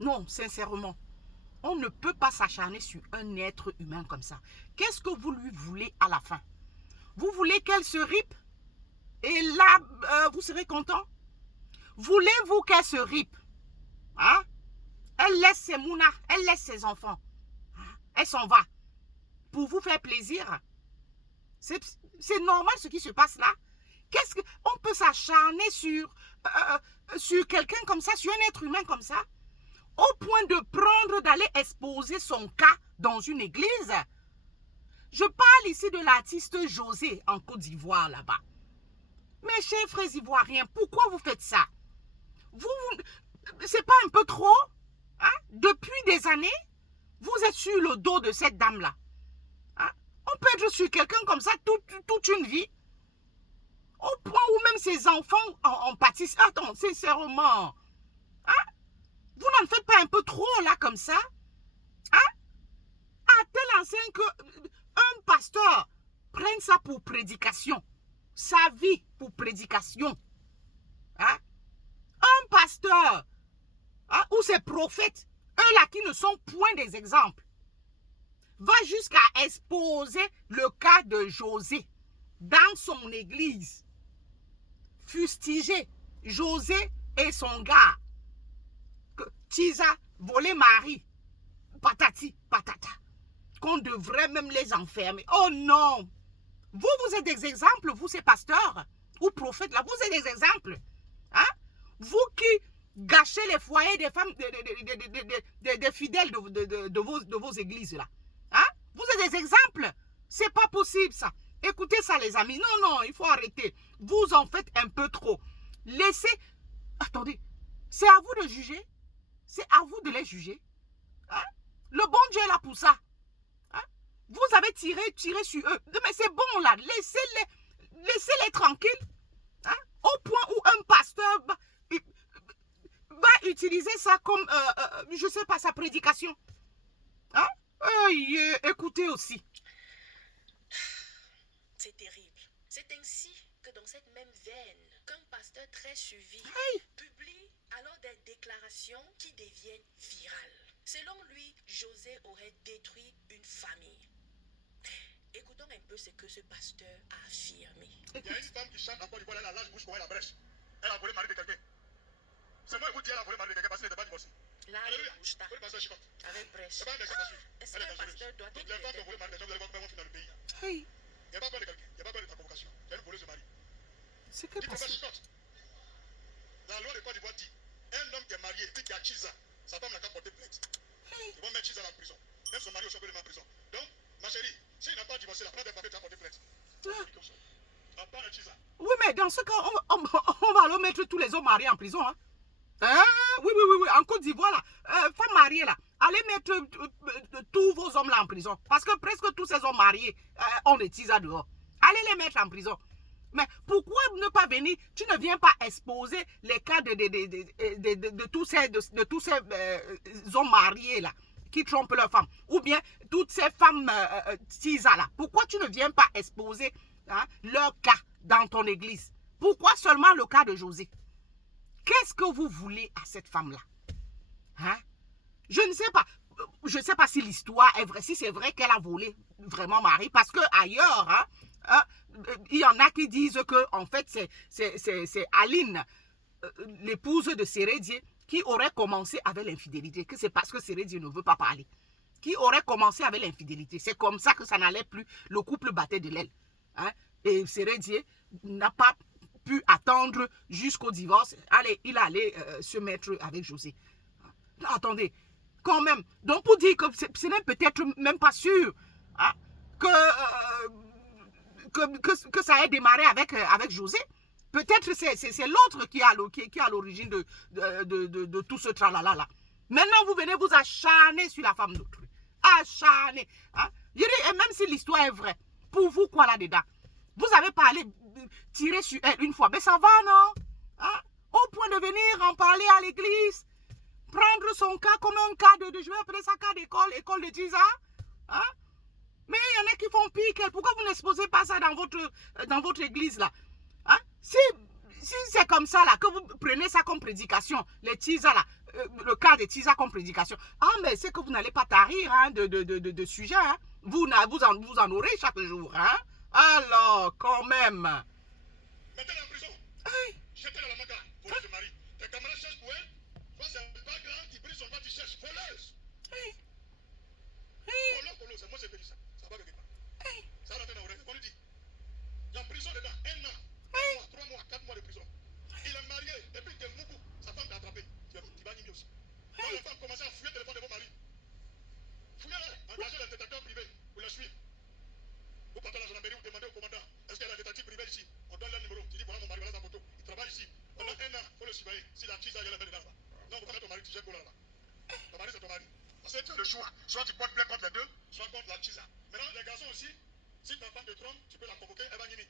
Non, sincèrement, on ne peut pas s'acharner sur un être humain comme ça. Qu'est-ce que vous lui voulez à la fin? Vous voulez qu'elle se ripe? Et là, vous serez content? Voulez-vous qu'elle se ripe? Hein? Elle laisse ses mounas, elle laisse ses enfants. Elle s'en va. Pour vous faire plaisir. C'est normal ce qui se passe là. Qu'est-ce que on peut s'acharner sur quelqu'un comme ça, sur un être humain comme ça, au point de prendre, d'aller exposer son cas dans une église? Je parle ici de l'artiste José en Côte d'Ivoire là-bas. Mes chers frères ivoiriens, pourquoi vous faites ça? C'est pas un peu trop? Hein? Depuis des années, vous êtes sur le dos de cette dame-là. Hein? On peut être sur quelqu'un comme ça toute une vie. Au point où même ses enfants en pâtissent. Attends, sincèrement. Hein? Vous n'en faites pas un peu trop là comme ça? Hein? À tel enseigne qu'un pasteur prenne ça pour prédication. Sa vie pour prédication. Hein? Un pasteur, hein, ou ces prophètes, eux là qui ne sont point des exemples, va jusqu'à exposer le cas de José dans son église. Fustiger José et son gars. Tisa volé Marie. Patati, patata. Qu'on devrait même les enfermer. Oh non! Vous êtes des exemples, vous ces pasteurs ou prophètes là, vous êtes des exemples. Hein? Vous qui gâchez les foyers des femmes, des fidèles de vos églises là. Hein? Vous êtes des exemples. C'est pas possible ça. Écoutez ça les amis. Non, non, il faut arrêter. Vous en faites un peu trop. Laissez... Attendez, c'est à vous de juger. C'est à vous de les juger. Hein? Le bon Dieu est là pour ça. Hein? Vous avez tiré sur eux. Mais c'est bon là. Laissez-les tranquilles. Hein? Au point où un pasteur va utiliser ça comme, je sais pas, sa prédication. Hein? Écoutez aussi. C'est terrible. C'est ainsi que dans cette même veine, qu'un pasteur très suivi publie alors des déclarations qui deviennent virales. Selon lui, José aurait détruit une famille. Écoutons un peu ce que ce pasteur a affirmé. Il y a une femme qui chante en Côte d'Ivoire, elle a la large bouche pour elle la brèche. Elle a volé le mari de quelqu'un. C'est moi qui vous dis, elle a volé le mari de quelqu'un parce qu'elle n'était pas divorcée. Large bouche, avec brèche. Est-ce qu'un pasteur doit être... Les femmes qui ont volé le mari de quelqu'un, vous allez voir comment on finit dans le pays. Hey. Il n'y a pas peur de quelqu'un, il n'y a pas peur de ta convocation. Tu as une voleuse de mari. C'est que parce que... La loi de Côte d'Ivoire dit, un homme qui est marié, puis qui a Chisa, sa femme n'a qu'à porter plainte. Ils vont mettre Chisa en prison. Même son mari aussi peut le mettre en prison. Donc, ma chérie, s'il n'a pas divorcé, la preuve des papiers, tu as porté plainte. À part Chisa. Oui, mais dans ce cas, on va le mettre tous les hommes mariés en prison. Hein? Oui, en Côte d'Ivoire, là, femmes mariées, là, allez mettre tous vos hommes là en prison. Parce que presque tous ces hommes mariés ont des tisas dehors. Allez les mettre en prison. Mais pourquoi ne pas venir? Tu ne viens pas exposer les cas de tous ces hommes mariés là qui trompent leurs femmes. Ou bien toutes ces femmes tisas là. Pourquoi tu ne viens pas exposer leur cas dans ton église? Pourquoi seulement le cas de José? Qu'est-ce que vous voulez à cette femme-là? Hein? Je ne sais pas. Je ne sais pas si l'histoire est vraie, si c'est vrai qu'elle a volé vraiment Marie, parce que ailleurs, il y en a qui disent que en fait c'est Aline, l'épouse de Sérédier, qui aurait commencé avec l'infidélité, que c'est parce que Sérédier ne veut pas parler, qui aurait commencé avec l'infidélité. C'est comme ça que ça n'allait plus, le couple battait de l'aile. Hein? Et Sérédier n'a pas pu attendre jusqu'au divorce. Allez, il allait se mettre avec José. Attendez, quand même. Donc pour dire que ce n'est peut-être même pas sûr hein, que ça ait démarré avec José. Peut-être c'est l'autre qui est à l'origine de tout ce tralala là. Maintenant, vous venez vous acharner sur la femme d'autrui. Acharner. Hein? Et même si l'histoire est vraie, pour vous, quoi là-dedans? Vous avez parlé, tirer sur elle une fois, mais ça va, non? Hein? Au point de venir en parler à l'église, prendre son cas comme un cas je vais appeler ça cas d'école, école de Tisa. Hein? Mais il y en a qui font pire. Pourquoi vous n'exposez pas ça dans votre église là? Hein? Si c'est comme ça là, que vous prenez ça comme prédication, les Tisa là, le cas de Tisa comme prédication. Ah, mais c'est que vous n'allez pas tarir hein, de sujets. Hein. Vous en aurez chaque jour. Hein. Alors, quand même. Mettez-la en prison. Jetez-la à la maca. Voleuse de mari. Tes camarades cherchent pour elle. Toi, c'est pas grand qui brise son bas, tu cherches. Voleuse. Voleuse, c'est moi qui ai dit ça. Ça va quelque part. Ça va dans l'oreille. On lui dit. La prison dedans, 1 an, 3 mois, 4 mois de prison. Il est marié, depuis que Moukou, sa femme t'a attrapé. Tu vas nier aussi. Quand les femmes commencent à fouiller le téléphone de vos maris, fouillez-les, engagez les détectives privés pour les suivre. Vous partez à la gendarmerie, vous demandez au commandant, est-ce qu'il y a un détective privé ici? On donne leur numéro, tu dis voilà mon mari, voilà sa photo. Il travaille ici. Pendant 1 an, il faut le surveiller. Si la tise, il y a la main dedans là-bas. Non, vous pas mettre ton mari, tu jettes là-bas. Ton mari, c'est ton mari. Parce que tu as le choix. Soit tu portes plainte contre les deux, soit contre la tisa. Maintenant, les garçons aussi, si ta femme te trompe, tu peux la convoquer, elle va nier.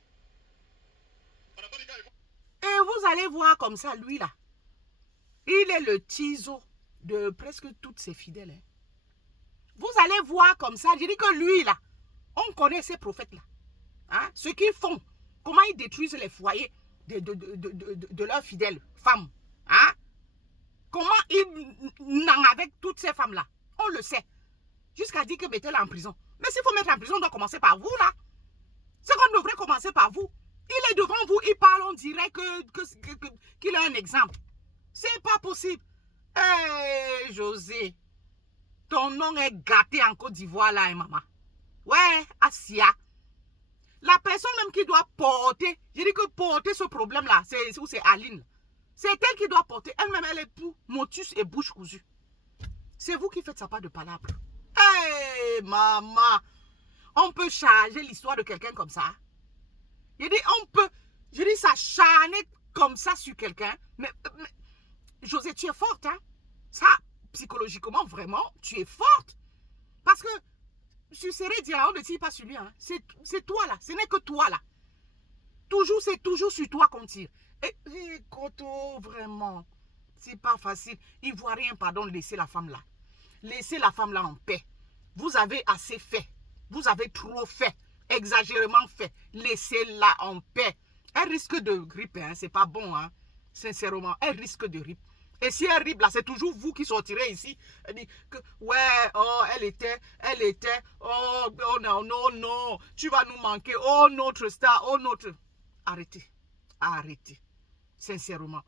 On n'a pas dit qu'à écouter. Et vous allez voir comme ça, lui là, il est le tiso de presque toutes ses fidèles. Hein. Vous allez voir comme ça, je dis que lui là, on connaît ces prophètes là. Hein, ce qu'ils font, comment ils détruisent les foyers de leurs fidèles femmes. Hein. Comment ils n'en avec toutes ces femmes là. On le sait. Jusqu'à dire que mettez-la en prison. Mais s'il faut mettre en prison, on doit commencer par vous là. C'est qu'on devrait commencer par vous. Il est devant vous, il parle, on dirait qu'il a un exemple. C'est pas possible. Hé, José, ton nom est gâté en Côte d'Ivoire là, hein, maman. Ouais, Asia. La personne même qui doit porter, je dis que porter ce problème-là, c'est Aline. C'est elle qui doit porter. Elle-même, elle est tout motus et bouche cousue. C'est vous qui faites sa part de palabre. Hé, maman, on peut charger l'histoire de quelqu'un comme ça. Je dis, s'acharner comme ça sur quelqu'un. Mais, José, tu es forte, hein. Ça, psychologiquement, vraiment, tu es forte. Parce que, je serais dire, on ne tire pas sur lui, hein. C'est toi, là. Ce n'est que toi, là. Toujours, c'est toujours sur toi qu'on tire. Et Koto, vraiment, c'est pas facile. Ivoirien, pardon, laissez la femme là. Laissez la femme là en paix. Vous avez assez fait. Vous avez trop fait. Exagérément fait. Laissez-la en paix. Elle risque de grippe, hein. C'est pas bon, hein. Sincèrement, elle risque de rip. Et si elle rip là, c'est toujours vous qui sortirez ici. Elle dit que, ouais, oh, elle était, oh, non, non, non, tu vas nous manquer, oh, notre star, oh, notre... Arrêtez, arrêtez, sincèrement.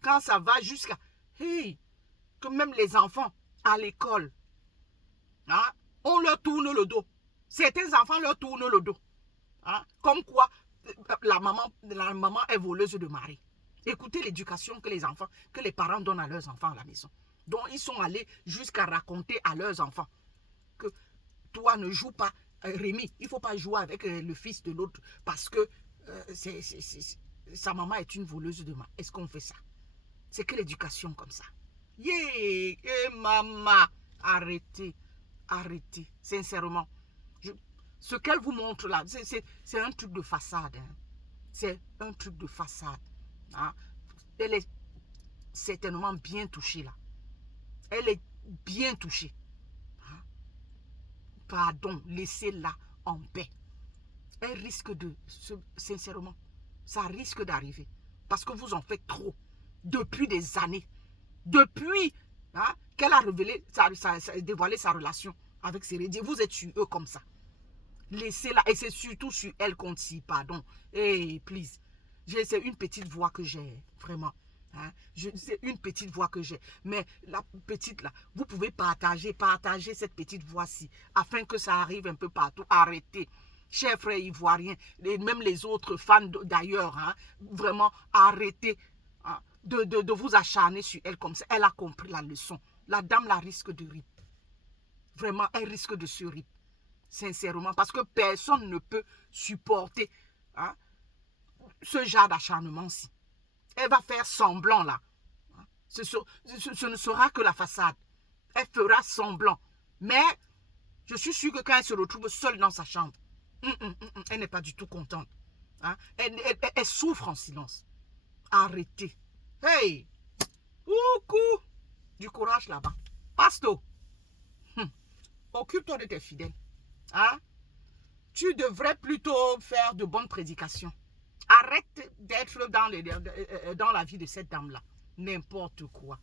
Quand ça va jusqu'à, hey, que même les enfants à l'école, hein, on leur tourne le dos. Certains enfants leur tournent le dos. Hein, comme quoi, la maman est voleuse de mari. Écoutez l'éducation que les parents donnent à leurs enfants à la maison. Donc, ils sont allés jusqu'à raconter à leurs enfants que toi ne joues pas, Rémi, il ne faut pas jouer avec le fils de l'autre parce que sa maman est une voleuse de mari. Est-ce qu'on fait ça? C'est que l'éducation comme ça. Yeah, maman, arrêtez, arrêtez, sincèrement. Ce qu'elle vous montre là, c'est un truc de façade. Hein. C'est un truc de façade. Hein. Elle est certainement bien touchée là. Elle est bien touchée. Hein. Pardon, laissez-la en paix. Elle risque de, sincèrement, ça risque d'arriver. Parce que vous en faites trop. Depuis des années. Depuis hein, qu'elle a révélé, dévoilé sa relation avec ses rédits. Vous êtes sur eux comme ça. Laissez-la. Et c'est surtout sur elle qu'on tire, pardon. Hey, please. C'est une petite voix que j'ai, vraiment. Hein? C'est une petite voix que j'ai. Mais la petite là, vous pouvez partager cette petite voix-ci, afin que ça arrive un peu partout. Arrêtez. Chers frères ivoiriens, et même les autres fans d'ailleurs, hein, vraiment, arrêtez hein, de vous acharner sur elle comme ça. Elle a compris la leçon. La dame la risque de rip. Vraiment, elle risque de se rip. Sincèrement, parce que personne ne peut supporter hein, ce genre d'acharnement-ci. Elle va faire semblant là. Ce ne sera que la façade. Elle fera semblant. Mais je suis sûre que quand elle se retrouve seule dans sa chambre, elle n'est pas du tout contente. Hein? Elle souffre en silence. Arrêtez. Hey! Coucou! Du courage là-bas. Pasto! Occupe-toi de tes fidèles. Hein? Tu devrais plutôt faire de bonnes prédications. Arrête d'être dans la vie de cette dame-là. N'importe quoi.